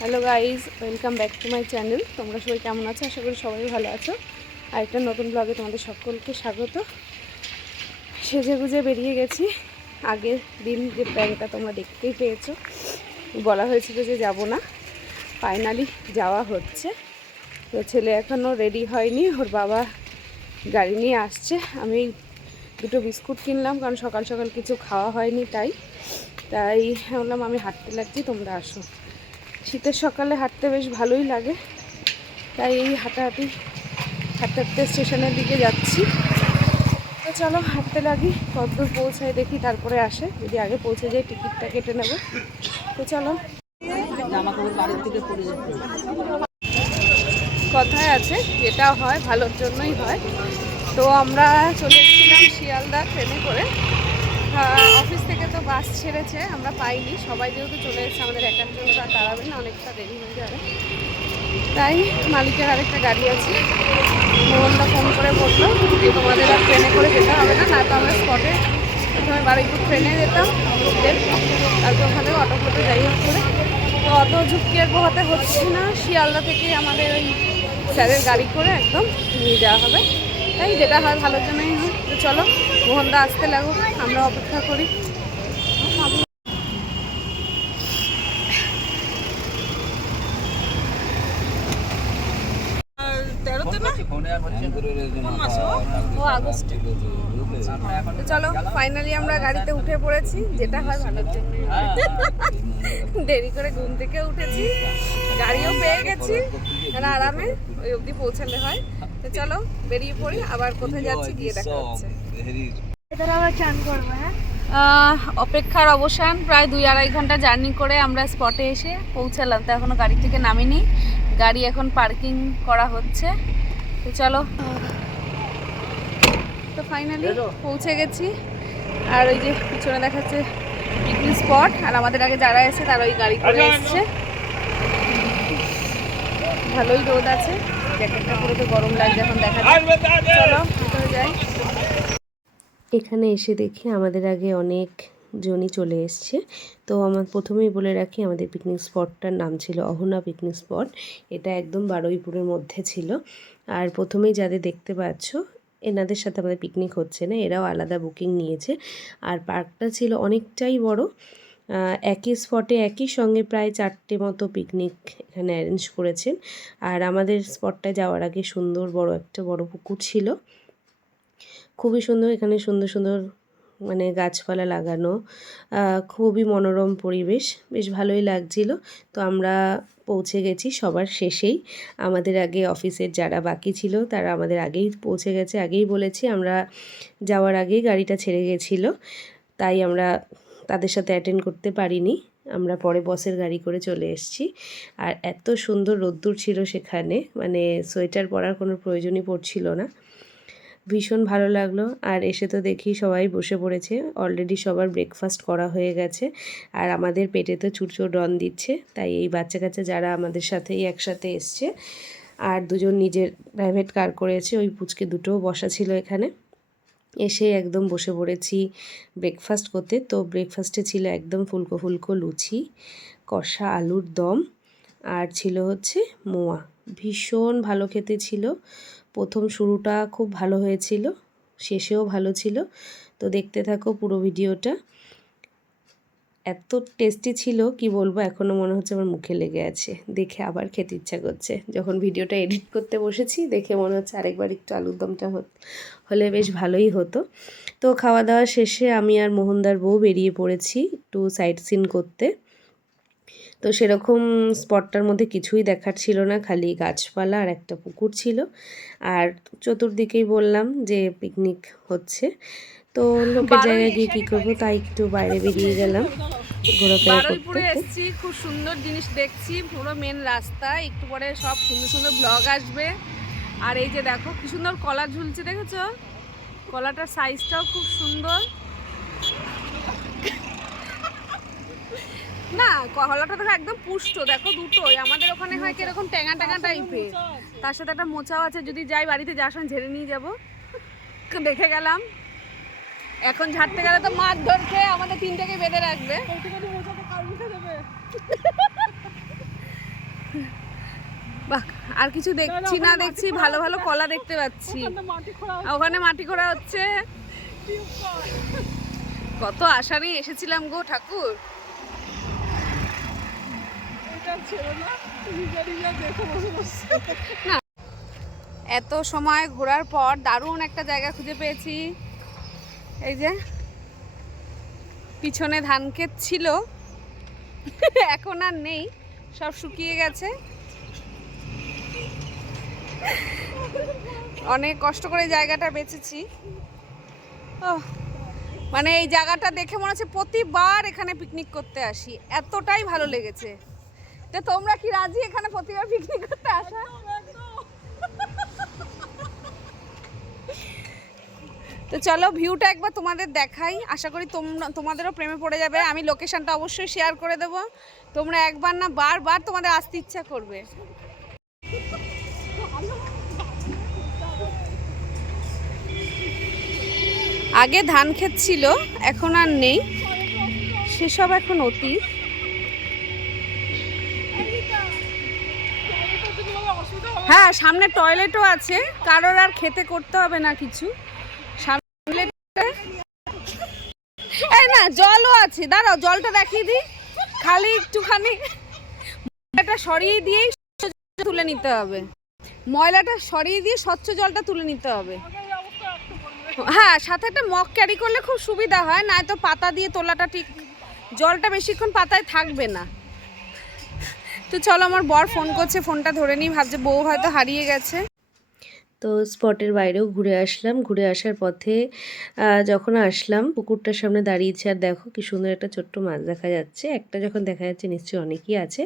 Hello guys welcome back to my channel. তোমরা সবাই কেমন আছো? আশা করি সবাই ভালো আছো। আর একটা নতুন ব্লগে তোমাদের সকলকে স্বাগত। সেজে গুজে বেরিয়ে গেছি। আগের দিন যে প্ল্যানটা তোমরা দেখতেই পেয়েছ, বলা হয়েছিল যে যাব না। ফাইনালি যাওয়া হচ্ছে। তো ছেলে এখনও রেডি হয়নি, ওর বাবা গাড়ি নিয়ে আসছে। আমি দুটো বিস্কুট কিনলাম, কারণ সকাল সকাল কিছু খাওয়া হয়নি তাই। তাই বললাম আমি হাঁটতে লাগছি, তোমরা আসো। শীতের সকালে হাঁটতে বেশ ভালোই লাগে। তাই এই হাঁটাহাঁটি হাঁটতে হাঁটতে স্টেশনের দিকে যাচ্ছি। তো চলো হাঁটতে লাগি কতদূর পৌঁছায় দেখি, তারপরে আসে। যদি আগে পৌঁছে যাই, টিকিটটা কেটে নেব। তো চলো। কথায় আছে, যেটা হয় ভালোর জন্যই হয়। তো আমরা চলে এসেছিলাম শিয়ালদা ট্রেনে করে। অফিস থেকে তো বাস ছেড়েছে, আমরা পাইনি। সবাই যেহেতু চলে এসেছে, আমাদের এক একজন দাঁড়াবে না, অনেকটা দেরি হয়ে যাবে। তাই মালিকের আরেকটা গাড়ি আছে। মোহনদা ফোন করে বলল যে তোমাদের আর ট্রেনে করে যেতে হবে না না তো আমরা স্পটে প্রথমে বারুইপুর ট্রেনে যেতাম তারপর ওখানে অটো ফটো যাই হোক করে। তো অত ঝুঁকি আর পোহাতে হচ্ছে না, শিয়ালদা থেকে আমাদের ওই স্যারের গাড়ি করে একদম নিয়ে যাওয়া হবে। তাই যেটা হয় ভালোর জন্যই চলো মোহনদা আসতে লাগুক আমরা অপেক্ষা করি। চলো ফাইনালি আমরা গাড়িতে উঠে পড়েছি যেটা হয় ভালোর জন্য দেরি করে ঘুম থেকে উঠেছি গাড়িও পেয়ে গেছি আরামে ওই অবধি পৌঁছালে হয়। তো চলো বেরিয়ে পড়ি আবার কোথায় যাচ্ছি গিয়ে দেখা হচ্ছে। আহ, অপেক্ষার অবসান প্রায় দুই আড়াই ঘণ্টা জার্নি করে আমরা স্পটে এসে পৌঁছালাম তো এখনও গাড়ি থেকে নামিনি। গাড়ি এখন পার্কিং করা হচ্ছে। তো চলো। তো ফাইনালি পৌঁছে গেছি। আর ওই যে পিছনে দেখাচ্ছে পিকনিক স্পট আর আমাদের আগে যারা এসে তারা ওই গাড়ি করে এসছে। ভালোই রোদ আছে। গরম এখন এসে দেখি আমাদের আগে অনেক জনই চলে এসছে। তো আমার প্রথমেই বলে রাখি, আমাদের পিকনিক স্পটটার নাম ছিল অহনা পিকনিক স্পট এটা একদম বারুইপুরের মধ্যে ছিল। আর প্রথমেই যাদের দেখতে পাচ্ছ, এনাদের সাথে আমাদের পিকনিক হচ্ছে না, এরাও আলাদা বুকিং নিয়েছে। আর পার্কটা ছিল অনেকটাই বড়। একই স্পটে একই সঙ্গে প্রায় চারটে মতো পিকনিক এখানে অ্যারেঞ্জ করেছেন। আর আমাদের স্পটটায় যাওয়ার আগে সুন্দর বড় একটা বড় পুকুর ছিল। খুবই সুন্দর, এখানে সুন্দর সুন্দর মানে গাছপালা লাগানো খুবই মনোরম পরিবেশ, বেশ ভালোই লাগছিল। তো আমরা পৌঁছে গেছি সবার শেষেই। আমাদের আগে অফিসের যারা বাকি ছিল তারা আমাদের আগেই পৌঁছে গেছে, আগেই বলেছি আমরা যাওয়ার আগেই গাড়িটা ছেড়ে গেছিল। তাই আমরা তাদের সাথে অ্যাটেন্ড করতে পারিনি। আমরা পরে বসের গাড়ি করে চলে এসেছি। আর এত সুন্দর রোদ্দুর ছিল সেখানে মানে সোয়েটার পরার কোনো প্রয়োজনই পড়ছিল না। ভীষণ ভালো লাগল। আর এসে তো দেখি সবাই বসে পড়েছে। অলরেডি সবার ব্রেকফাস্ট করা হয়ে গেছে। আর আমাদের পেটে তো চুরচুর রন দিচ্ছে। তাই এই বাচ্চা কাচ্চা যারা আমাদের সাথেই একসাথে এসছে, আর দুজন নিজের প্রাইভেট কার করেছে, ওই পুচকে দুটোও বসা ছিল এখানে। এসে একদম বসে পড়েছি ব্রেকফাস্ট করতে। তো ব্রেকফাস্টে ছিল একদম ফুলকো ফুলকো লুচি, কষা আলুর দম আর ছিল হচ্ছে মোয়া। ভীষণ ভালো খেতে ছিল। প্রথম শুরুটা খুব ভালো হয়েছিল, শেষেও ভালো ছিল। তো দেখতে থাকো পুরো ভিডিওটা। এত টেস্টি ছিল, কি বলব এখনও মনে হচ্ছে আমার মুখে লেগে আছে। দেখে আবার খেতে ইচ্ছা করছে। যখন ভিডিওটা এডিট করতে বসেছি, দেখে মনে হচ্ছে আরেকবার একটু আলুর দমটা হলে বেশ ভালোই হতো। তো খাওয়া দাওয়া শেষে আমি আর মোহনদার বউ বেরিয়ে পড়েছি একটু সাইট সিন করতে। তো সেরকম স্পটটার মধ্যে কিছুই দেখার ছিল না খালি গাছপালা আর একটা পুকুর ছিল। আর চতুর্দিকেই বললাম যে পিকনিক হচ্ছে। তো লোকের জায়গায় গিয়ে কী করব তাই একটু বাইরে বেরিয়ে গেলাম ঘোরাফেরা করতে। এসেছি খুব সুন্দর জিনিস দেখছি পুরো মেন রাস্তা। একটু পরে সব সুন্দর সুন্দর ব্লগ আসবে। আর এই যে দেখো কি সুন্দর কলা ঝুলছে দেখেছ? কলাটার সাইজটাও খুব সুন্দর। না কলাটা দেখো একদম পুষ্ট দেখো দুটোই। আমাদের ওখানে হয় কীরকম ট্যাঙা ট্যাঙা টাইপের তার সাথে একটা মোচাও আছে যদি যাই বাড়িতে যাওয়ার সময় ঝেড়ে নিয়ে যাব। দেখে গেলাম। এখন ঝাড়তে গেলে তো মাছ ধরছে আমাদের তিনটাকে বেঁধে রাখবে। আর কিছু দেখছি না দেখছি ভালো ভালো কলা দেখতে পাচ্ছি। ওখানে মাটি খোঁড়া হচ্ছে। কত আশা নিয়ে এসেছিলাম গো ঠাকুর। না। এত সময় ঘোরার পর দারুণ একটা জায়গা খুঁজে পেয়েছি। এই যে পিছনে ধান ক্ষেত ছিল। এখন আর নেই সব শুকিয়ে গেছে। অনেক কষ্ট করে জায়গাটা বেঁচেছি। ওহ, মানে এই জায়গাটা দেখে মনে হচ্ছে প্রতিবার এখানে পিকনিক করতে আসি। এতটাই ভালো লেগেছে। তো তোমরা কি রাজি এখানে প্রতিবার পিকনিক করতে আসা? তো চলো ভিউটা একবার তোমাদের দেখাই। আশা করি তোমরা তোমাদেরও প্রেমে পড়ে যাবে। আমি লোকেশনটা অবশ্যই শেয়ার করে দেবো। তোমরা একবার না বারবার তোমাদের আসতে ইচ্ছা করবে। আগে ধান ক্ষেত ছিল, এখন আর নেই। সেসব এখন অতীত। হ্যাঁ সামনে টয়লেটও আছে। কারোর আর খেতে করতে হবে না কিছু। না, জলও আছে। দাঁড়াও, জলটা দেখিয়ে দিই। খালি একটুখানি। সরিয়ে দিয়েই তুলে নিতে হবে। ময়লাটা সরিয়ে দিয়ে স্বচ্ছ জলটা তুলে নিতে হবে। হ্যাঁ সাথে একটা মগ ক্যারি করলে খুব সুবিধা হয়, না তো পাতা দিয়ে তোলাটা ঠিক, জলটা বেশিক্ষণ পাতায় থাকবে না। তো চলো, আমার বর ফোন করছে ফোনটা ধরে নিই, ভাবছে বউ হয়তো হারিয়ে গেছে। তো স্পটের বাইরেও ঘুরে আসলাম। ঘুরে আসার পথে যখন আসলাম, পুকুরটার সামনে দাঁড়িয়েছে আর দেখো কি সুন্দর একটা ছোট্ট মাছ দেখা যাচ্ছে। একটা যখন দেখা যাচ্ছে নিশ্চয়ই অনেকই আছে।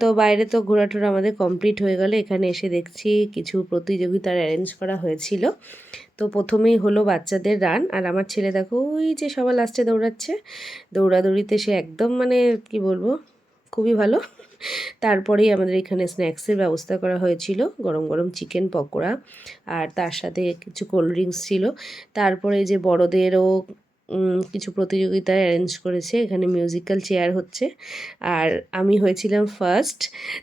তো বাইরে তো ঘোরাটোরা আমাদের কমপ্লিট হয়ে গেল। এখানে এসে দেখছি কিছু প্রতিযোগিতার অ্যারেঞ্জ করা হয়েছিল। তো প্রথমেই হলো বাচ্চাদের রান আর আমার ছেলে দেখো ওই যে সবার লাস্টে দৌড়াচ্ছে। দৌড়াদৌড়িতে সে একদম মানে কি বলব, খুবই ভালো। তারপরেই আমাদের এখানে স্ন্যাক্সের ব্যবস্থা করা হয়েছিল, গরম গরম চিকেন পকোড়া আর তার সাথে কিছু কোল্ড ড্রিঙ্কস ছিল। তারপরে যে বড়দেরও কিছু প্রতিযোগিতায় অ্যারেঞ্জ করেছে, এখানে মিউজিক্যাল চেয়ার হচ্ছে। আর আমি হয়েছিলাম ফার্স্ট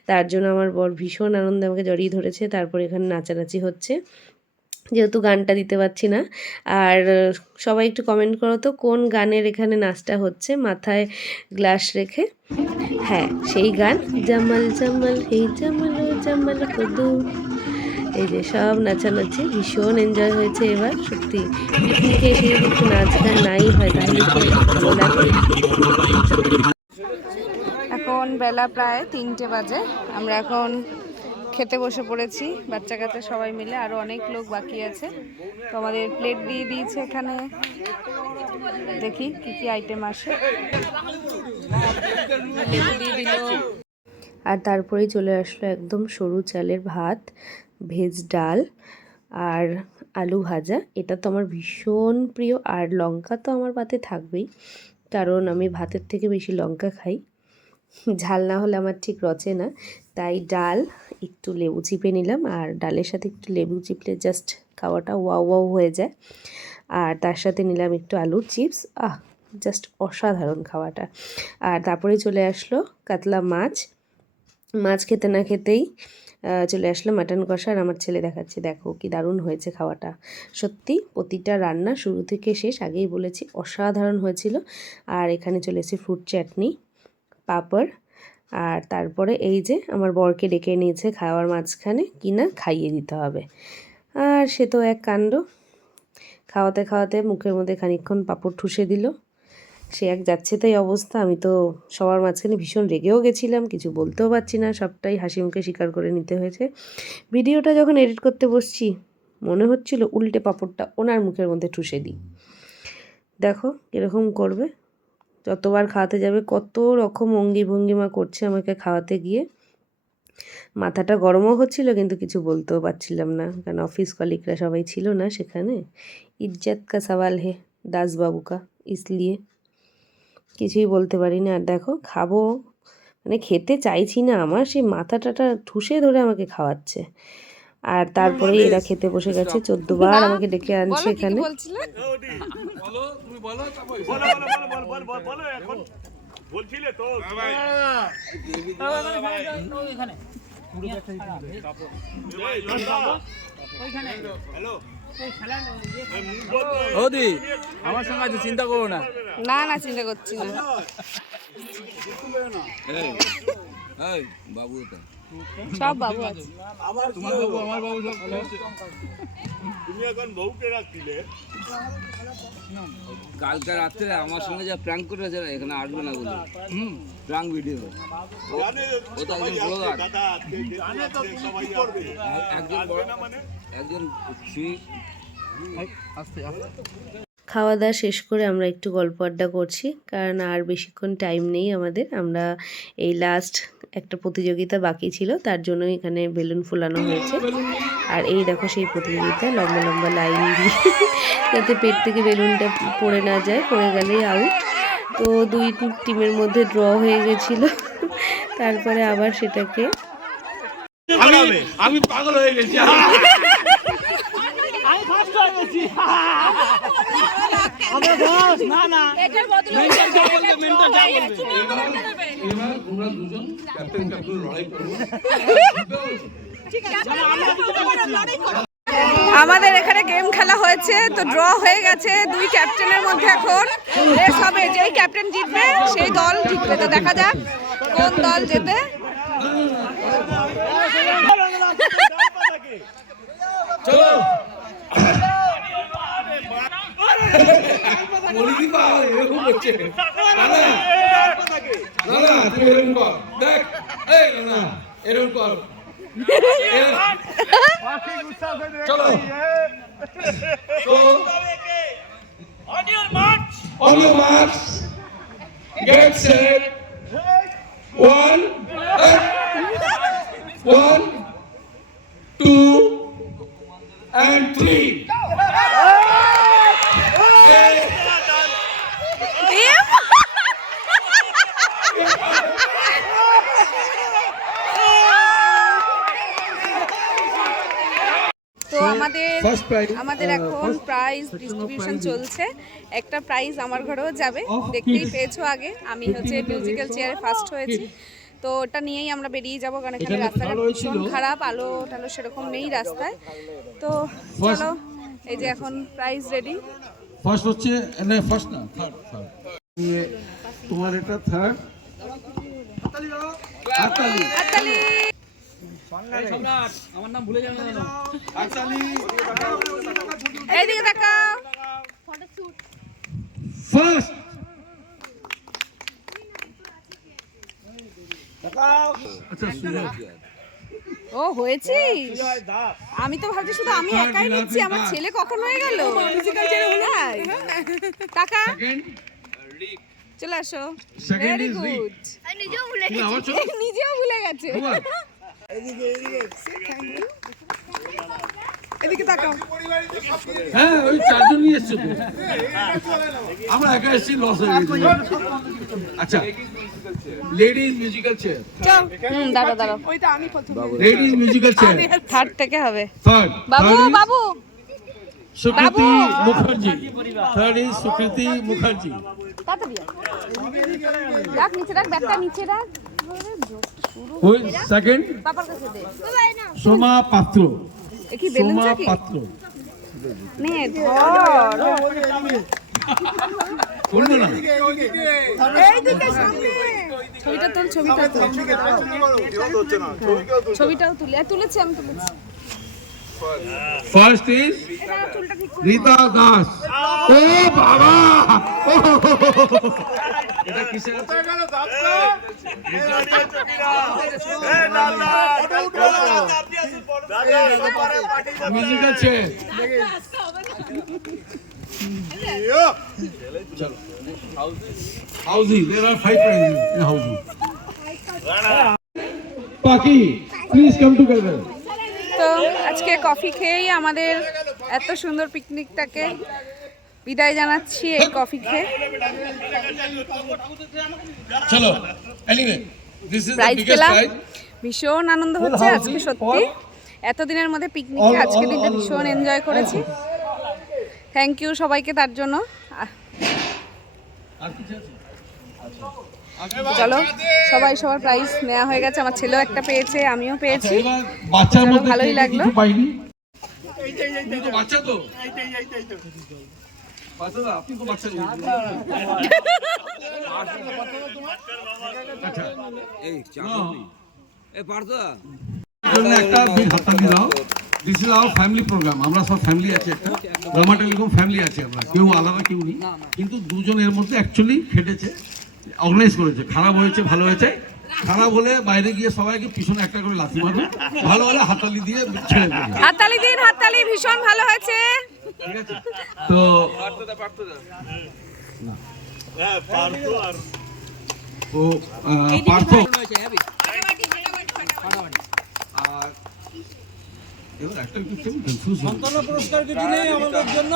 তার জন্য আমার বর ভীষণ আনন্দে আমাকে জড়িয়ে ধরেছে, তারপর এখানে নাচানাচি হচ্ছে। যেহেতু গানটা দিতে পারছি না। আর সবাই একটু কমেন্ট করো তো, কোন গানের এখানে নাচটা হচ্ছে? মাথায় গ্লাস রেখে। হ্যাঁ সেই গান। জামাল জামাল, হে জামাল জামাল কদু। এই যে সব নাচানাচি, ভীষণ এনজয় হয়েছে এবার, সত্যি। পিকনিকে এসে যদি একটু নাচ গান নাই হয়, তাহলে এখন বেলা প্রায় তিনটে বাজে। আমরা এখন খেতে বসে পড়েছি, বাচ্চা কাচ্চা সবাই মিলে আরও অনেক লোক বাকি আছে। তো আমাদের প্লেট দিয়ে দিয়েছে এখানে। দেখি কি কি আইটেম আসে। দিয়ে আর তারপরেই চলে আসলো একদম সরু চালের ভাত, ভেজ ডাল আর আলু ভাজা। এটা তো আমার ভীষণ প্রিয়, আর লঙ্কা তো আমার পাতে থাকবেই, কারণ আমি ভাতের থেকে বেশি লঙ্কা খাই। ঝাল না হলে আমার ঠিক রচে না। তাই ডাল, একটু লেবু চিপে নিলাম আর ডালের সাথে একটু লেবু চিপলে জাস্ট খাওয়াটা ওয়াও ওয়াও হয়ে যায়। আর তার সাথে নিলাম একটু আলুর চিপস, আহ জাস্ট অসাধারণ খাওয়াটা। আর তারপরে চলে আসলো কাতলা মাছ। মাছ খেতে না খেতেই চলে আসলো মাটন কষা আর আমার ছেলে দেখাচ্ছে, দেখো কি দারুণ হয়েছে খাওয়াটা। সত্যি প্রতিটা রান্না শুরু থেকে শেষ আগেই বলেছি, অসাধারণ হয়েছিল। আর এখানে চলে ফ্রুট চাটনি পাঁপড়। আর তারপরে এই যে আমার বরকে ডেকে নিয়েছে খাওয়ার মাঝখানে কিনা খাইয়ে দিতে হবে। আর সে তো এক কাণ্ড। খাওয়াতে খাওয়াতে মুখের মধ্যে খানিকক্ষণ পাপড় ঠুসে দিল। সে এক যাচ্ছে তাই অবস্থা। আমি তো সবার মাঝখানে ভীষণ রেগেও গেছিলাম, কিছু বলতেও পারছি না, সবটাই হাসি মুখে স্বীকার করে নিতে হয়েছে। ভিডিওটা যখন এডিট করতে বসছি, মনে হচ্ছিল উল্টে পাপড়টা ওনার মুখের মধ্যে ঠুসে দিই। দেখো কীরকম করবে। যতবার খাওয়াতে যাবে, কত রকম অঙ্গি ভঙ্গিমা করছে আমাকে খাওয়াতে গিয়ে। মাথাটা গরমও হচ্ছিল, কিন্তু কিছু বলতেও পারছিলাম না, কারণ অফিস কলিগরা সবাই ছিল না সেখানে। ইজ্জাত কা সওয়াল হে দাসবাবু কা, ইসলিয়ে। কিছুই বলতে পারি না আর দেখো, খাব মানে খেতে চাইছি না, আমার সেই মাথাটাটা ঠুসে ধরে আমাকে খাওয়াচ্ছে। আর তারপরে এরা খেতে বসে গেছে চোদ্দবার আমাকে ডেকে আনছে বলো কি কি এখানে ওদি আমার সঙ্গে আছে চিন্তা করো না। না না চিন্তা করছি না। বাবু এটা সব বাবু আছে। তোমার বাবু আমার বাবু সব তুমি এখন বউকে রাখছিলে কালকে রাত্রে আমার সঙ্গে যা প্র্যাঙ্ক করেছে না, এখানে আসবে না বলে। হুম। প্র্যাঙ্ক ভিডিও ও তো একজন ব্লগার একজন মানে? একজন ফ্রি খাওয়া দাওয়া শেষ করে আমরা একটু গল্প আড্ডা করছি, কারণ আর বেশিক্ষণ টাইম নেই আমাদের। আমরা এই লাস্ট একটা প্রতিযোগিতা বাকি ছিল, তার জন্য এখানে বেলুন ফুলানো হয়েছে। আর এই দেখো সেই প্রতিযোগিতা, লম্বা লম্বা লাইন দিয়ে, যাতে পেট থেকে বেলুনটা পড়ে না যায়, পড়ে গেলেই আউট তো দুই টিমের মধ্যে ড্র হয়ে গেছিল, তারপরে আবার সেটাকে আমি পাগল হয়ে গেছি। এবার তোমরা দুজন ক্যাপ্টেন ক্যাপ্টেন লড়াই করবে। আমাদের এখানে গেম খেলা হয়েছে তো ড্র হয়ে গেছে দুই ক্যাপ্টেনের মধ্যে এখন। রেস হবে যেই ক্যাপ্টেন জিতবে সেই দল জিতবে। তো দেখা যাক কোন দল জেতে। হচ্ছে না না না না তুই এরকম কর দেখ এই না না এরকম কর এরকম। চলো So, on your marks get set one one two and three আমাদের uh, এখন প্রাইজ ডিস্ট্রিবিউশন চলছে। একটা প্রাইজ আমার ঘরেও যাবে। দেখতেই পেয়েছ আগে। আমি হচ্ছে মিউজিক্যাল চেয়ারে ফার্স্ট হয়েছি। তো ওটা নিয়েই আমরা বেরিয়ে যাব কারণ এখানে ভীষণ খারাপ আলো টালো সেরকম নেই রাস্তায়। তো চলো এই যে এখন প্রাইজ রেডি ফার্স্ট হচ্ছে না ফার্স্ট না থার্ড থার্ড তোমার এটা থার্ড সম্রাট আমার নাম ভুলে যাবে এইদিকে তাকাও। ফার্স্ট আচ্ছা ও হয়েছি? আমি তো ভাবছি শুধু আমি একাই নিচ্ছি আমার ছেলে কখন হয়ে গেল? টাকা চলে আসো। ভেরি গুড নিজেও ভুলে গেছে। তোমার এদিকে তাকাও হ্যাঁ ওই চারজন নিয়ে এসছো তো। আমরা একা এসেছি লস হয়ে গেছে। আচ্ছা লেডিজ মিউজিক্যাল চেয়ার হুম দাঁড়াও দাঁড়াও। লেডিজ মিউজিক্যাল চেয়ার থার্ড থেকে হবে। থার্ড বাবু বাবু। সুকৃতি মুখার্জি থার্ড ইজ সুকৃতি মুখার্জি তাড়াতাড়ি রাখ নিচে রাখ ব্যাগটা নিচে রাখ। ওই সেকেন্ড পাপার কাছে দে সোমা পাত্র। এ কি বেলুন সোমা চাকি পাত্র। নে ধর। করবে না। ছবিটা তোল ছবিটা তোল। ছবিটাও তুলে। তুলেছি আমি তুলেছি। ফার্স্ট ইজ রীতা দাস ও বাবা এটা কিসের musical chair housie there are five prizes in housing Paki, please come together. তো আজকে কফি খেয়েই আমাদের এত সুন্দর পিকনিকটাকে বিদায় জানাচ্ছি এই কফি খেয়ে। চলো প্রাইজ পেলাম। ভীষণ আনন্দ হচ্ছে আজকে সত্যি। এতদিনের মধ্যে পিকনিকে আজকে দিনটা ভীষণ এনজয় করেছি। থ্যাংক ইউ সবাইকে তার জন্য। আর কিছু আছে? চলো সবাই সবার প্রাইজ নেওয়া হয়ে গেছে আমার ছেলেও একটা পেয়েছে আমিও পেয়েছি। বাচ্চার চলো, ভালোই লাগল। কিছু পাইনি? তুমি তো বাচ্চা তো? বাচ্চা তো, আপনি তো বাচ্চা নন। আচ্ছা না। জন্য একটা বিগ হাততালি দাও this is our family programme আমরা সব ফ্যামিলি আছে একটা। রামা টেলিকম ফ্যামিলি আছে আমরা। কেউ আলাদা কেউ নেই। কিন্তু দুজনের মধ্যে অ্যাকচুয়ালি খেটেছে। অর্গানাইজ করেছে। খারাপ হয়েছে ভালো হয়েছে। খারাপ হলে বাইরে গিয়ে সবাইকে পিছনে একটা করে লাথি মারো। ভালো হলে হাততালি দিয়ে ছেড়ে দেবে। হাততালি দিন হাততালি ভীষণ ভালো হয়েছে। ঠিক আছে? তো ও পার্থ এবার একটা কিছু পুরস্কার কিছু নেই আমাদের জন্য।